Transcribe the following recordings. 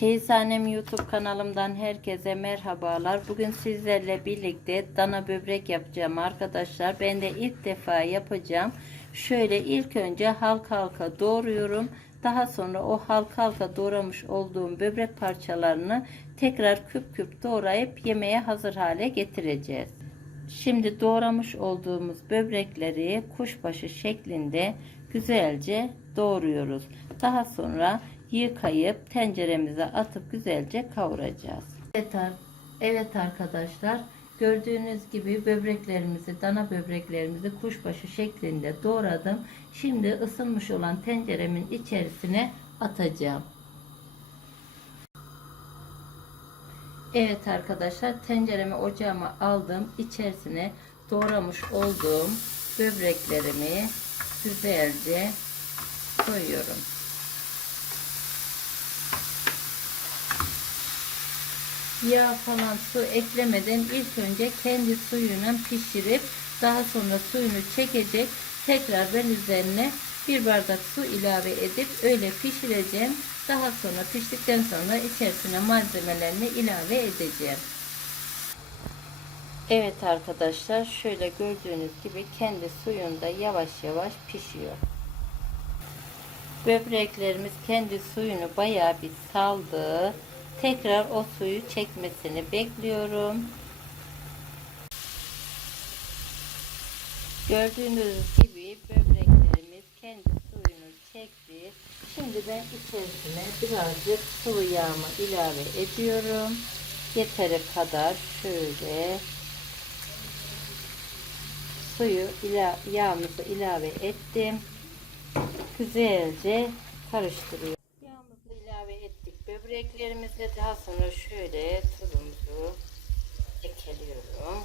Çeyizhanem YouTube kanalımdan herkese merhabalar. Bugün sizlerle birlikte dana böbrek yapacağım arkadaşlar. Ben de ilk defa yapacağım. Şöyle ilk önce halka halka doğruyorum. Daha sonra o halka halka doğramış olduğum böbrek parçalarını tekrar küp küp doğrayıp yemeğe hazır hale getireceğiz. Şimdi doğramış olduğumuz böbrekleri kuşbaşı şeklinde güzelce doğruyoruz. Daha sonra yıkayıp tenceremize atıp güzelce kavuracağız. Evet, evet arkadaşlar gördüğünüz gibi böbreklerimizi dana böbreklerimizi kuşbaşı şeklinde doğradım. Şimdi ısınmış olan tenceremin içerisine atacağım. Evet arkadaşlar tenceremi ocağıma aldım. İçerisine doğramış olduğum böbreklerimi güzelce koyuyorum. Yağ falan su eklemeden ilk önce kendi suyuyla pişirip daha sonra suyunu çekecek. Tekrar ben üzerine bir bardak su ilave edip öyle pişireceğim. Daha sonra piştikten sonra içerisine malzemelerini ilave edeceğim. Evet arkadaşlar şöyle gördüğünüz gibi kendi suyunda yavaş yavaş pişiyor. Böbreklerimiz kendi suyunu bayağı bir saldı. Tekrar o suyu çekmesini bekliyorum. Gördüğünüz gibi böbreklerimiz kendi suyunu çekti. Şimdi ben içerisine birazcık sıvı yağımı ilave ediyorum. Yeteri kadar şöyle suyu ila yağımızı ilave ettim. Güzelce karıştırıyorum. Böbreklerimize daha sonra şöyle tuzumuzu ekeliyorum.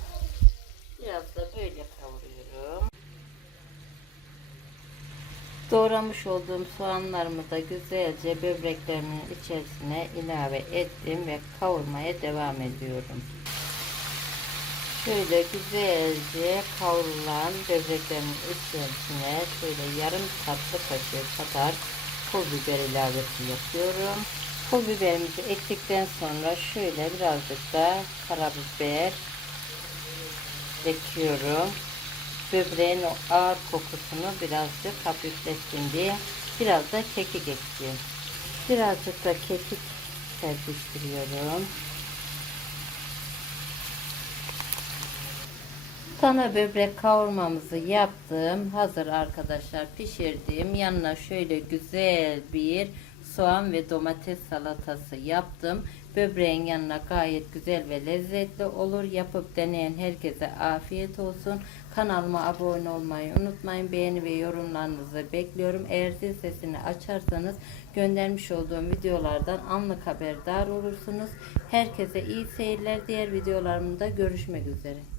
Biraz da böyle kavuruyorum. Doğramış olduğum soğanlarımı da güzelce böbreklerimin içerisine ilave ettim ve kavurmaya devam ediyorum. Şöyle güzelce kavrulan böbreklerimin içerisine şöyle yarım tatlı kaşığı kadar pul biber ilavesi yapıyorum. Pul biberimizi ektikten sonra şöyle birazcık da karabiber ekiyorum. Böbreğin o ağır kokusunu birazcık hafifletsin diye biraz da kekik ekliyorum. Birazcık da kekik serpiştiriyorum. Dana böbrek kavurmamızı yaptım. Hazır arkadaşlar pişirdim. Yanına şöyle güzel bir soğan ve domates salatası yaptım. Böbreğin yanına gayet güzel ve lezzetli olur. Yapıp deneyen herkese afiyet olsun. Kanalıma abone olmayı unutmayın. Beğeni ve yorumlarınızı bekliyorum. Eğer zil sesini açarsanız göndermiş olduğum videolardan anlık haberdar olursunuz. Herkese iyi seyirler. Diğer videolarımda görüşmek üzere.